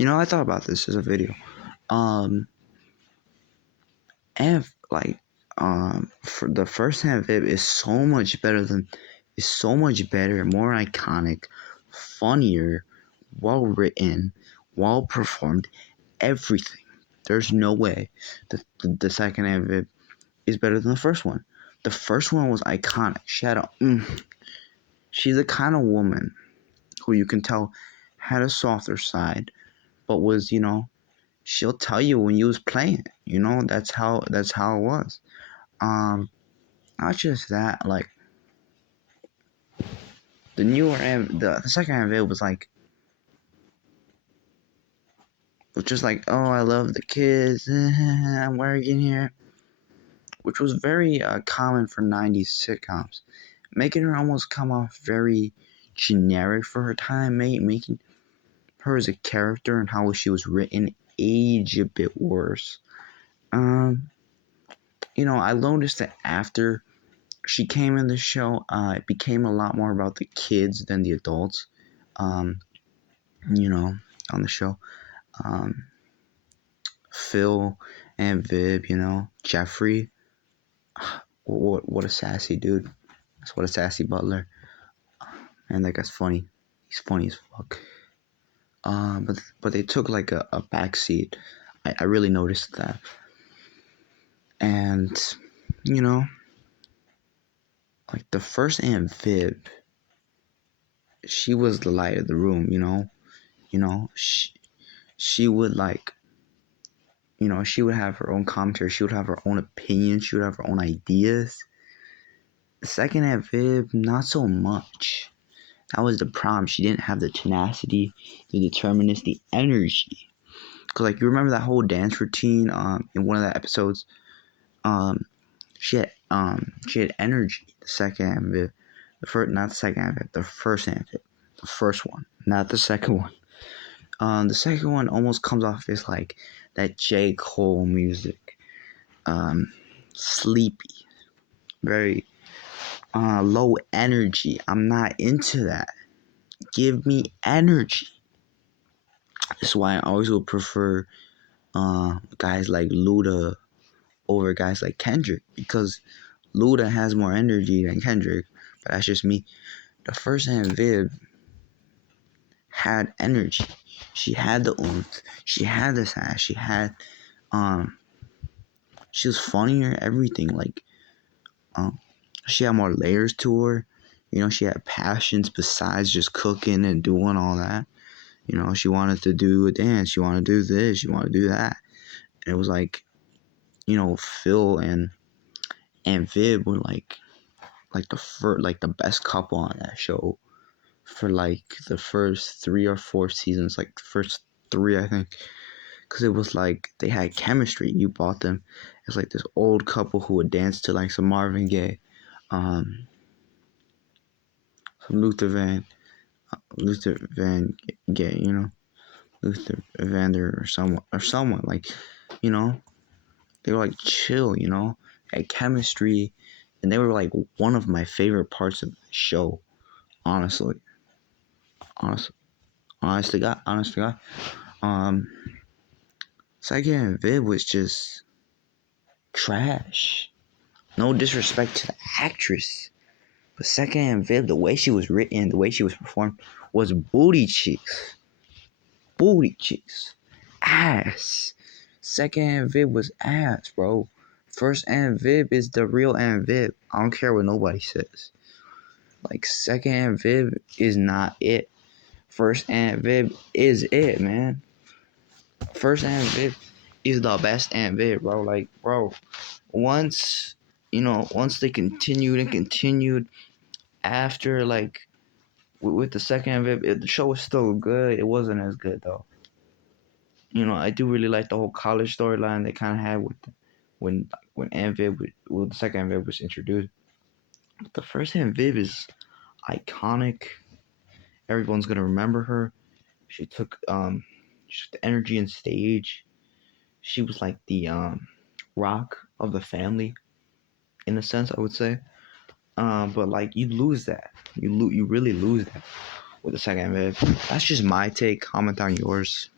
I thought about this as a video. Um, and like, for the first Aunt Viv is so much better more iconic, funnier, well written, well performed, everything. There's no way the second Aunt Viv is better than the first one. The first one was iconic. She's the kind of woman who you can tell had a softer side, but was, she'll tell you when you was playing. That's how it was. Um, Not just that, like the second Aunt Viv was just like, oh, I love the kids, I'm working here, which was very common for '90s sitcoms, making her almost come off very generic for her time, making her as a character and how she was written age a bit worse. I noticed that after she came in the show, it became a lot more about the kids than the adults. Um, on the show, um, Phil and Viv, Jeffrey. What a sassy dude! What a sassy butler. And that guy's funny. He's funny as fuck. But they took like a backseat. I really noticed that. And you know, like the first Aunt Viv, she was the light of the room. She would like, she would have her own commentary. She would have her own opinions. She would have her own ideas. The second Aunt Viv, not so much. That was the problem. She didn't have the tenacity, the determination, the energy. Cause like you remember that whole dance routine in one of the episodes. Um she had energy. The second Aunt Viv, not the second Aunt Viv, the first Aunt Viv, the first one, not the second one. The second one almost comes off as like that J. Cole music. Sleepy, very low energy. I'm not into that. Give me energy. That's why I always would prefer guys like Luda over guys like Kendrick, because Luda has more energy than Kendrick, but that's just me. The first Aunt Viv had energy. She had the oomph. She had the sass. She was funnier, everything. Like, she had more layers to her. She had passions besides just cooking and doing all that. She wanted to do a dance. She wanted to do this. She wanted to do that. And it was like, Phil and Viv were like the best couple on that show for like the first 3 or 4 seasons, like the first three, I think, because it was like they had chemistry. You bought them as like this old couple who would dance to like some Marvin Gaye, some Luther Van Gaye, Luther Vander or someone like, they were like chill, had chemistry, and they were like one of my favorite parts of the show, honestly. Honestly, God. Second Aunt Viv was just trash. No disrespect to the actress, but Second Aunt Viv, the way she was written, the way she was performed, was booty cheeks. Ass. Second Aunt Viv was ass, bro. First Aunt Viv is the real Aunt Viv. I don't care what nobody says. Like, Second Aunt Viv is not it. First Aunt Viv is it, man. First Aunt Viv is the best Aunt Viv, bro. Like, bro, once they continued after, like, with the second Aunt Viv, the show was still good. It wasn't as good, though. I do really like the whole college storyline they kind of had with when Aunt Viv, the second Aunt Viv was introduced. But the first Aunt Viv is iconic. Everyone's gonna remember her. She took the energy and stage. She was like the rock of the family, in a sense, I would say. But like you lose that. You really lose that with the second Aunt Viv. That's just my take. Comment on yours.